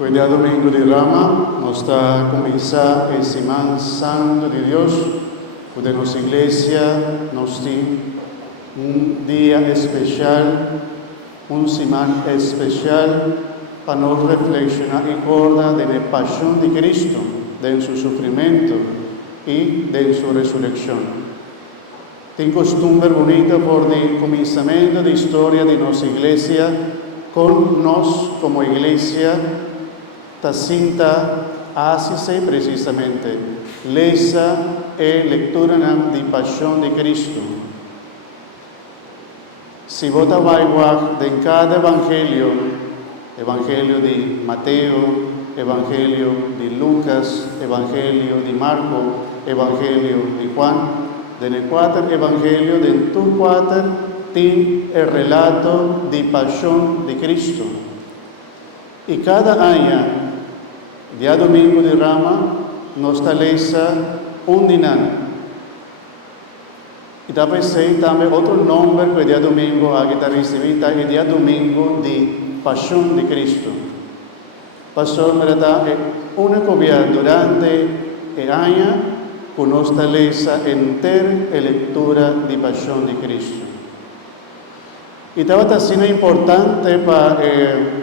Quindi a domingo di Rama nos está começar a Semana Santa de Deus, onde nossa igreja nos tem dia especial, semana especial para nos reflexionar e recordar da paixão de Cristo, de seu sofrimento e de sua ressurreição. Tem costumbre bonita por de começamento da história de nossa igreja, com nós como igreja, ta cinta assise precisamente lesa e lectura de paixão de Cristo. Se vota vai em cada evangelho de Mateus, evangelho de Lucas, evangelho de Marcos, evangelho de Juan, de quatro evangelhos, de tu quatro tem o relato de paixão de Cristo. E cada ano, dia domingo de Rama, nos lesa dinan. E talvez também outro nome que dia domingo a que está recebida é dia domingo de paixão de Cristo. Pastor, verdade, é único dia durante o ano que nos lesa inteira a leitura de paixão de Cristo. E estava sendo importante para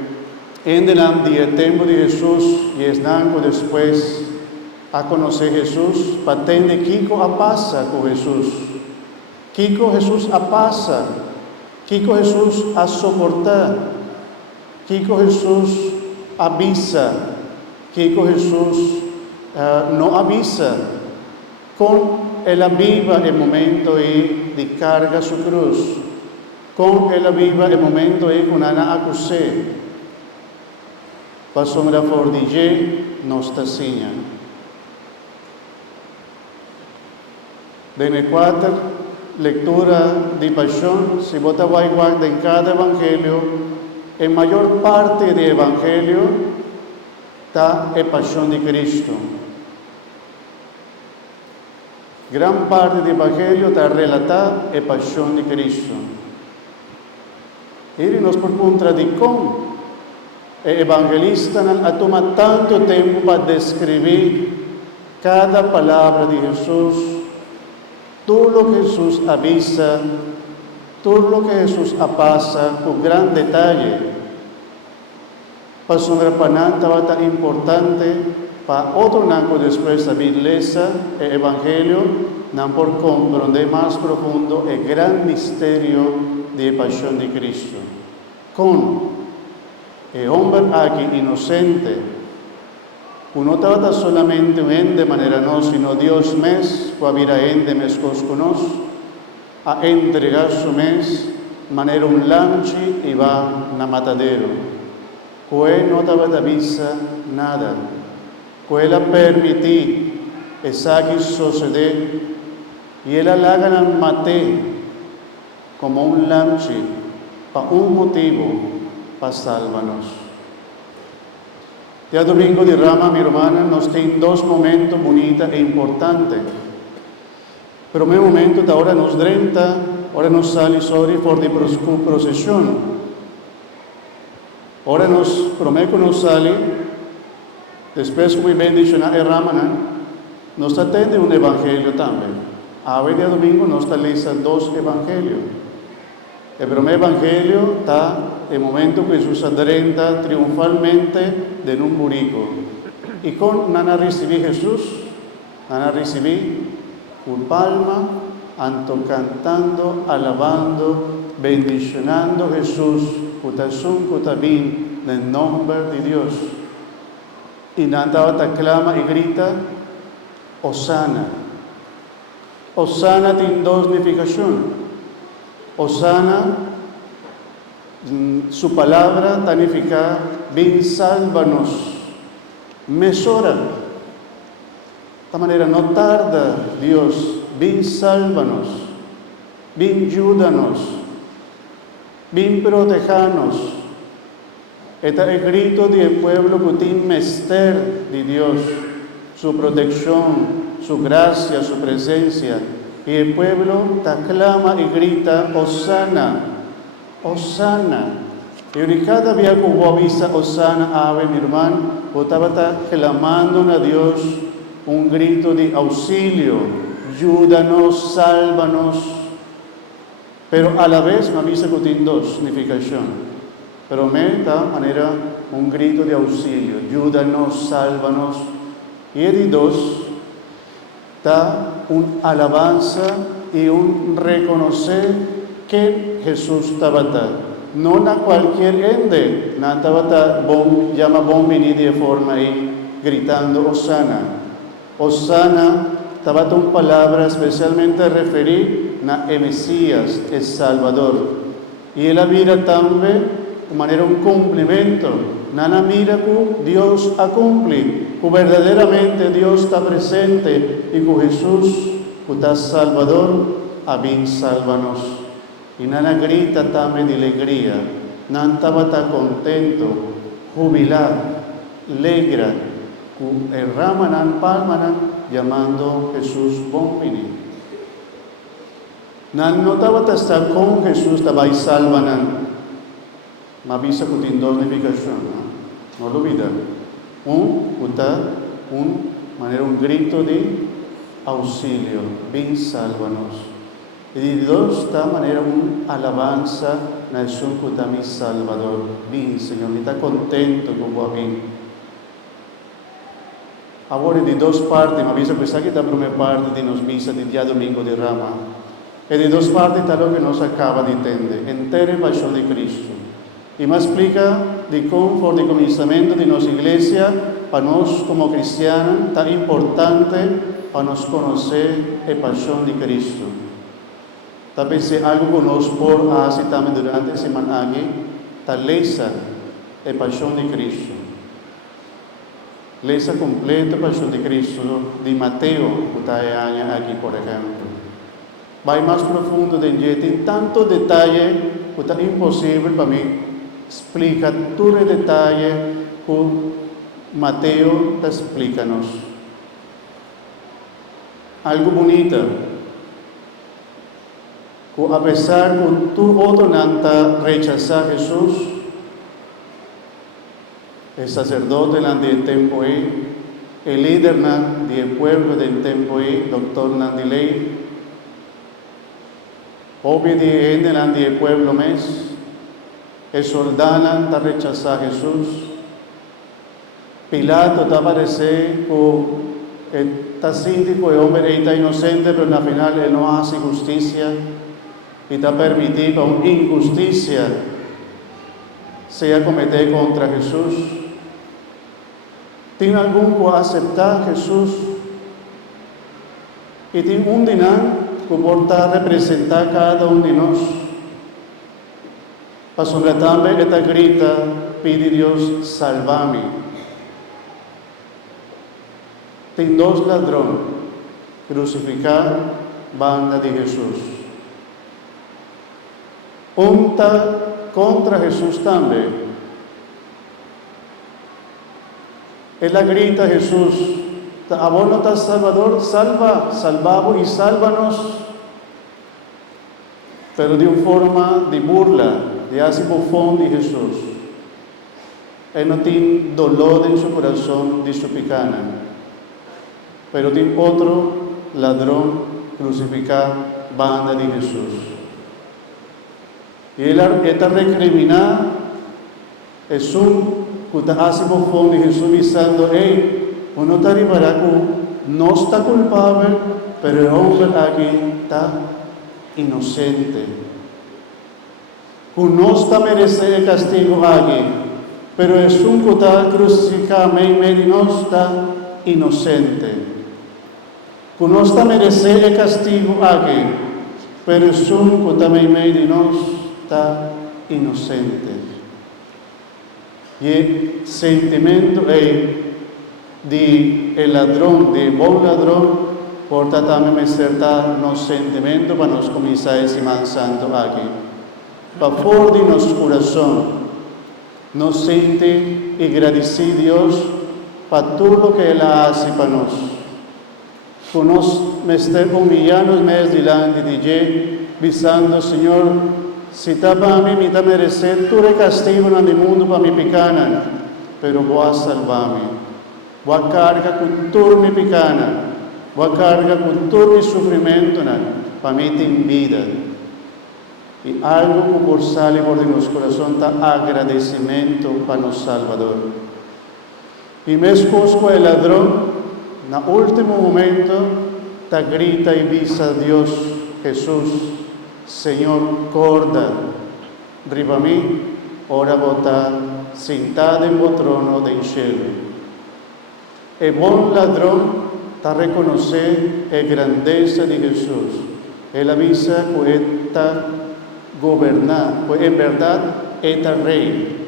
Endelam dia tempo de Jesus e esnanco depois a conhecer Jesus, para entender Kiko a passa com Jesus. Kiko Jesus a passa, Kiko Jesus a suportar, Kiko Jesus avisa, Kiko Jesus não avisa, com ela viva o momento de carga sua cruz, com ela viva o momento com Ana acusé. Passamos a for de nos tacinha. Dene quatro leitura de paixão, se bota vai guarda em cada evangelho, a maior parte do evangelho está a paixão de Cristo. Gran parte do evangelho está relatada a paixão de Cristo. Ele nos por contradição. O evangelista não toma tanto tempo para descrever cada palavra de Jesus, tudo o que Jesus avisa, tudo o que Jesus passa com grande detalhe. Para sobre pananta é importante para outro nanco depois da beleza o evangelho, não por compreender mais profundo o grande mistério da paixão de Cristo. Com o homem aqui inocente, que não estava solamente de maneira não, sino Deus mesmo, que havia de mesmo conosco, a entregar seu mesmo, maneira lanche e vá na matadeiro. Que ele não estava de avisa nada, que ela permitiu isso que suceder, e ela larga na mate como lanche, para motivo, para salvar-nos. Dia domingo de Rama, minha irmã, nós tem dois momentos bonitos e importantes. O primeiro momento da hora nos 30, hora nos sale sobre for de procissão. Hora nos promete nos sale, depois que bendicionar a Rama, nos atende evangelho também. A dia domingo nós lemos dois evangelhos. O primeiro evangelho está no momento que Jesus adentra triunfalmente de um burico. E com nana recebi Jesus, nana recebi com palma, anto cantando, alabando, bendicionando Jesus, cotação, cotabim, no nome de Deus. E nada clama e grita, Osana. Osana tem duas significações. Osana, su palabra significa, ven, sálvanos, mesora. De esta manera, no tarda, Dios, ven, sálvanos, ven, ayúdanos, ven, protejanos. Este es el grito del pueblo que tiene mister de Dios, su protección, su gracia, su presencia. Y el pueblo te clama y grita, Osana, Osana. Y cada día que vos avisa Osana ave, mi hermano, vos estaba clamando a Dios un grito de auxilio, ayúdanos, sálvanos. Pero a la vez me avisa que tiene dos significaciones. Pero me da manera un grito de auxilio, ayúdanos, sálvanos. Y de dos, da un alabanza y un reconocer que Jesús estaba tal. No a cualquier ende, no estaba llama bom venir de forma ahí, gritando Osana. Osana estaba una palabra especialmente referir a Mesías, el Salvador. Y él mira también de manera un cumplimiento. Nana mira que Dios ha cumplido, que verdaderamente Dios está presente y que Jesús, que está Salvador, a bien sálvanos. Y nana grita también de alegría, nana estaba contento, jubilado, alegra, que ramanan, palmanan, llamando Jesús bombini. Nana no estaba estar con Jesús, estaba ahí salvanan. Me avisa que tiene dos significaciones, no lo olvida. Un grito de auxilio, bien sálvanos. Y de dos, esta manera, una alabanza, nación que está mi Salvador. Bien, Señor, está contento con vos, bien. Ahora, de dos partes, me avisa que aquí está la primera parte de nos misa de día domingo de Rama. Y de dos partes está lo que nos acaba de entender, entera pasión de Cristo. Y me explica de cómo, por el comenzamiento de nuestra iglesia, para nosotros como cristianos, tan importante para nos conocer la pasión de Cristo. Tal vez algo que nos por hacer también durante la semana aquí, tal leysa la pasión de Cristo. Leysa completa la pasión de Cristo de Mateo, que está aquí, por ejemplo. Va más profundo de ella, tiene tanto detalle que está imposible para mí explicar todo el detalle que Mateo te explícanos. Algo bonito. A pesar de que tu otro nanta rechazar a Jesús, el sacerdote del tiempo ahí, el líder del pueblo del tiempo ahí, doctor de ley, obediente del pueblo mes, el soldado está rechazar a Jesús, Pilato está parece que está síndico el hombre está inocente, pero al final él no hace justicia. Y está permitido una injusticia sea cometida contra Jesús. ¿Tiene algún que aceptar a Jesús? Y tiene un dinar que porta representar cada uno de nosotros. Para sobre también esta grita, pide Dios, salvame. Tiene dos ladrones, crucificar, banda de Jesús. Unta contra Jesús también. Él la grita a Jesús, a vos no estás Salvador, salvamos y sálvanos. Pero de una forma de burla, de hacer bufón de Jesús. Él no tiene dolor en su corazón de su picana. Pero tiene otro ladrón crucificado, banda de Jesús. Y él está recriminado, es un que hace bufón de Jesús diciendo, uno te arribará que no está culpable, pero el hombre aquí está inocente. Que no está mereciendo el castigo aquí, pero es un que está crucificado y no está inocente. Que no está mereciendo el castigo aquí, pero es un que está no está inocente. Y el sentimiento de el ladrón, de buen ladrón, porta también acertar los sentimientos para nos comenzar el Semana Santo aquí. Para fuera de nuestro corazón, nos siente agradecidos Dios para todo lo que Él hace para nosotros. Que nos estemos humillando más delante de Él, visando, Señor, si para mí, me merecer tu castigo en el mundo para mi pecana, pero voy a salvarme. Voy a cargar con todo mi pecana, voy a cargar con todo mi sufrimiento para mí en vida. Y algo que por salir por nuestro corazón está agradecimiento para nuestro Salvador. Y me escojo el ladrón, en el último momento, te grita y dice a Dios, Jesús, Señor, corda, arriba mí, ora votar, sentado en el trono del cielo. El buen ladrón te reconoce la grandeza de Jesús. Él avisa que está gobernar, pues en verdad es rey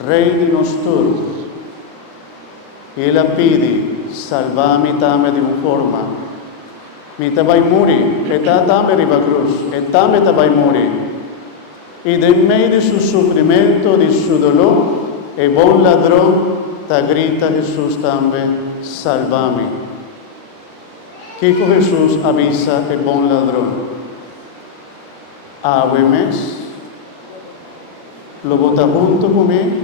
de nosotros. Y Él pide, salvame también de una forma. Me te va a morir, está también en la cruz, él también te va a morir. Y de medio de su sufrimiento, de su dolor, el buen ladrón te grita Jesús también, salvame. ¿Qué fue Jesús avisa el buen ladrón? Mes, lo bota junto conmigo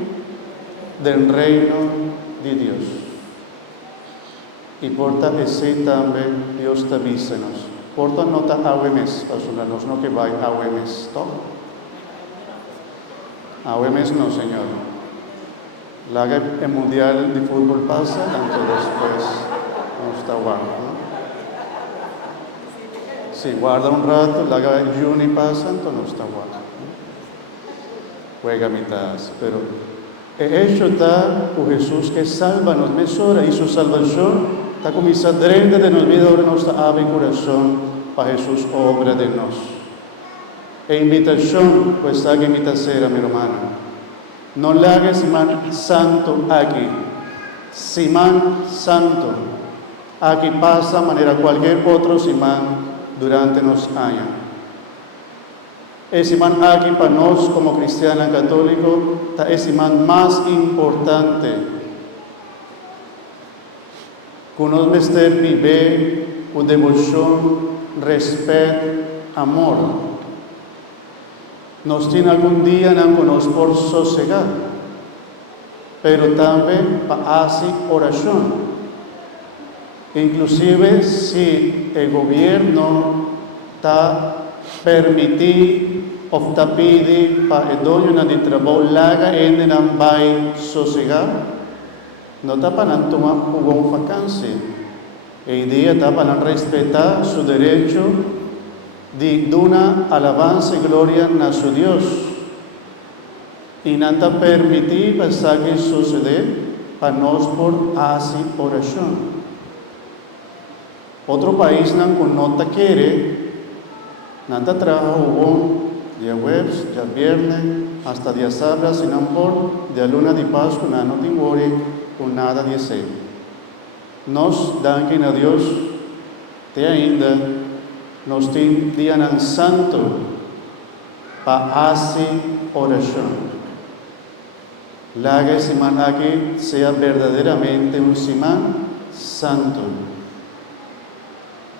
del reino de Dios. Y por ese también Dios te avisa. Porta nota mes, para no que vaya mes, todo. Mes no, Señor. El mundial de fútbol pasa, entonces después no está guardando. Si guarda un rato, el juni pasa, entonces no está guardando. Juega mitad, pero el hecho está con Jesús que salva nos mesura y su salvación está con esa drenda de nos vida ahora nuestra ave corazón para Jesús obra de nos. E invitación, pues haga invitación a mi hermano. No le haga Simán Santo aquí. Simán Santo. Aquí pasa manera cualquier otro Simán durante los años. El Simán aquí para nosotros como cristianos católicos es el Simán más importante. Que nos mester vive con devoción, respeto, amor. Nos tiene algún día no nos por sosegar, pero también para hacer oración. Inclusive si el gobierno está permitido o está pidiendo para el dueño de trabajo laga en el ambai sosegar, no está para tomar una vacancia. El día está para respetar su derecho de una alabanza y gloria a su Dios. Y no está permitido pasar que sucede para nos por hacer oración. Otro país no te quiere, no te trabajo día jueves, día viernes, hasta día sábado, sin por de luna de Pascua, no te muere con nada de hacer. Nos dan a Dios, te ainda, nos tiene día santo para hacer oración. La que semana aquí sea verdaderamente un semana santo.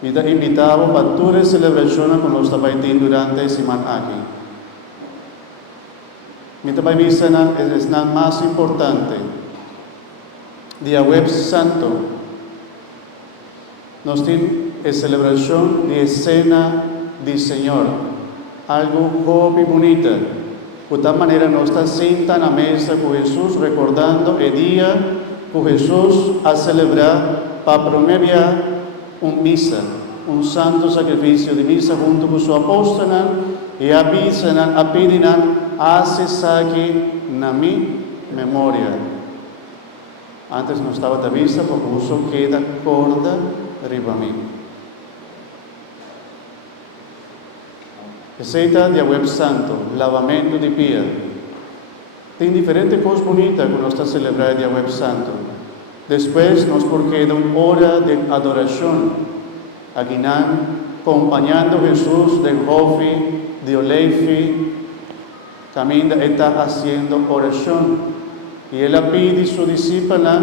Me te invitaba para todas las celebraciones con los tabaitín durante la semana aquí. Me te avisa es nada más importante. Día web santo. Nos tiene la celebración de escena del Señor. Algo joven y bonito. De tal manera nos está sentando en la mesa con Jesús, recordando el día que Jesús ha celebrado para promediar un misa, un santo sacrificio de misa junto con su apóstol y avisan, apidinan, hace saque na mi memoria. Antes no estaba de vista porque eso queda corda arriba a mí. Receita de web santo, lavamento de pia. Tem diferentes cosas bonitas que nós estamos celebrando el día web santo. Después nos queda una hora de adoración. Aquí acompañando a Jesús de Jofi, de Olefi, camina está haciendo oración. Y él pide a su discípula,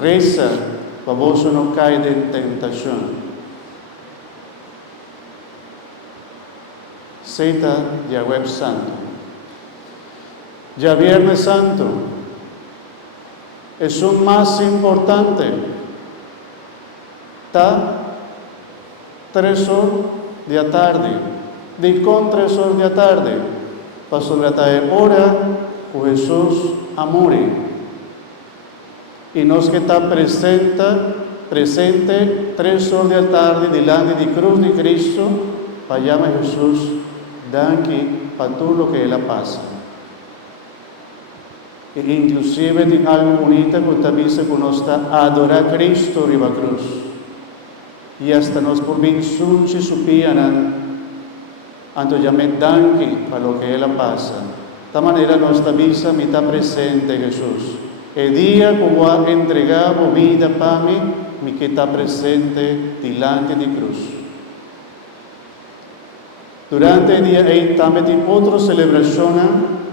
reza, para vos no caer en tentación. Cita ya Web Santo. Ya Viernes Santo es un más importante. Está 3 horas de la tarde. De con 3 horas de la tarde. Pasó la hora con Jesús amore. Y nos que está presente 3 horas de la tarde delante de cruz de Cristo, para llamar a Jesús, danke para todo lo que Él pasa. E inclusive tem algo bonito que también se conoce adorar a Cristo arriba a cruz. Y hasta nos por bien sunci supieran, anto llame danke para lo que Él pasa. De esta manera nuestra vida me está presente Jesús. El día como ha entregado vida para mí, me que está presente delante de cruz. Durante el día también hay otra celebración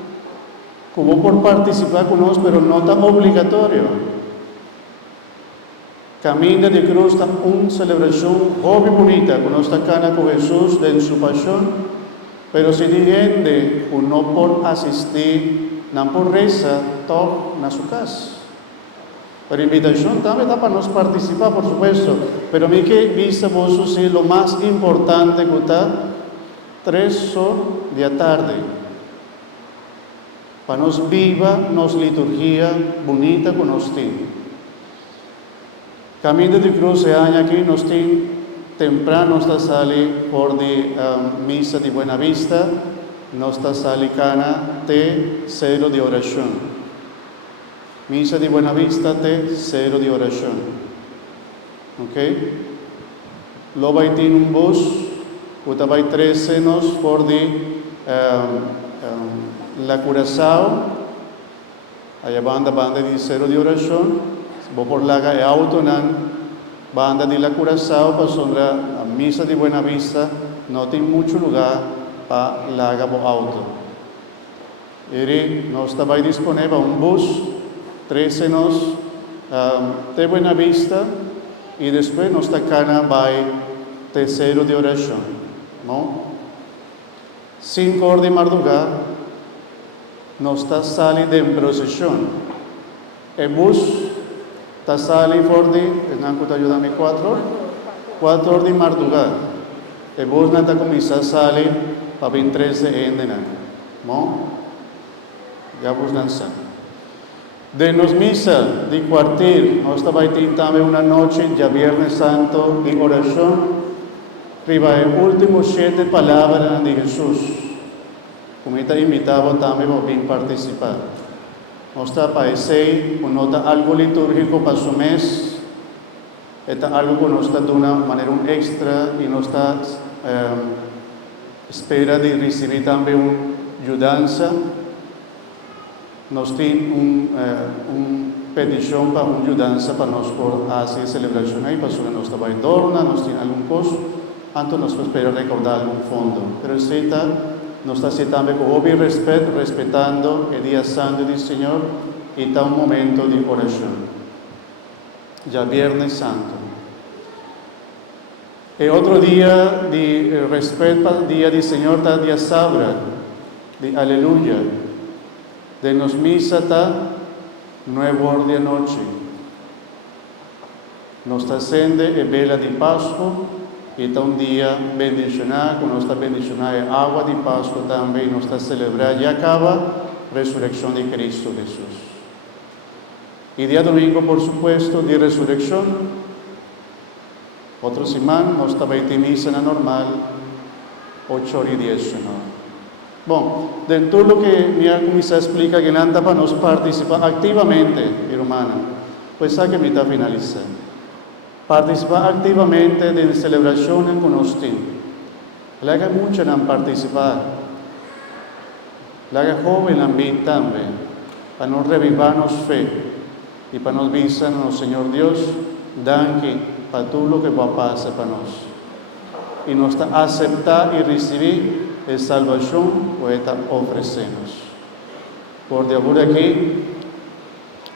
como por participar con nosotros, pero no tan obligatorio. Camino de cruz es una celebración muy bonita, con nuestra cana con Jesús en su pasión, pero si gente no por asistir, no por rezar, todo en su casa. La invitación también está para nos participar, por supuesto, pero mi que vista vos es lo más importante que está 3 horas de la tarde. Para nos viva, nos liturgia bonita con nos tiene. Camino de cruz se aña aquí, nos tiene temprano, está sali por de misa de Buena Vista, nos está sali cana de 0 de oración. Misa de Buena Vista de 0 de oración. ¿Ok? Luego hay un bus, que va a 13 nos por de la Curazao, hay banda de 0 de oración, vos por la auto, banda de la Curazao, pasó la misa de Buena Vista, no tiene mucho lugar para la auto. Y no estaba disponible un bus, 13 nos de Buena Vista, y después nuestra cana va de 0 de oración. ¿No? 5 horas de madrugada, nos está saliendo en procesión. El bus está saliendo por de, Hernán, ayúdame, 4 horas de madrugada. El bus no está comenzando a salir para 23 de endena. ¿No? Ya bus no está. De nos misa de cuartil, nos está baitando también una noche, ya Viernes Santo, de oración. Arriba el último 7 palabras de Jesús. Como está invitado también a participar. Nos está parece nota algo litúrgico para su mes. Está algo que nos está de una manera un extra y nos está espera de recibir también una ayudanza. Nos tiene una petición para una ayudanza para nosotros hacer celebración ahí, para que nos está baidorna, nos tiene algún costo. Antes nos espera recaudar algún fondo. Pero cita nos está citando con obvio respeto, respetando el día santo del Señor y está un momento de oración. Ya Viernes Santo. El otro día de respeto al día del Señor está día Sabra, de Aleluya. De nos misa está 9 horas de noche. Nos está haciendo el vela de Pascua. Y está un día bendicionado, con nuestra bendicionada agua de Pascua también, nos está celebrando y acaba la resurrección de Cristo Jesús. Y día domingo, por supuesto, de resurrección, otro semana, nos está en misa normal, 8 horas y 10. ¿No? Bueno, dentro de lo que mi comisa explica que nada para nos participar activamente, hermana, pues sabe que me está finalizando. Participar activamente en celebraciones con usted. Le haga mucho en participar. Le haga joven también, para nos revivarnos fe y para nos visarnos, Señor Dios, danke para todo lo que va a pasar para nosotros. Y nos aceptar y recibir la salvación que está ofrecemos. Por de ahora aquí,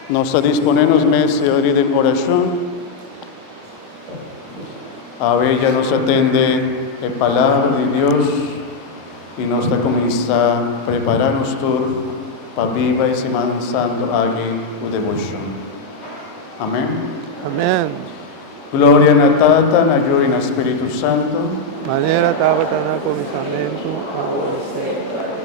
nos disponemos meses de oración. A ella nos atende la palabra de Dios y nos da comienza a prepararnos tur para viva y Semana Santo agi o devoción. Amén. Amen. Gloria na Tata, na Hijo y na Espíritu Santo. Manera tabata na komisamento, ahora y siempre.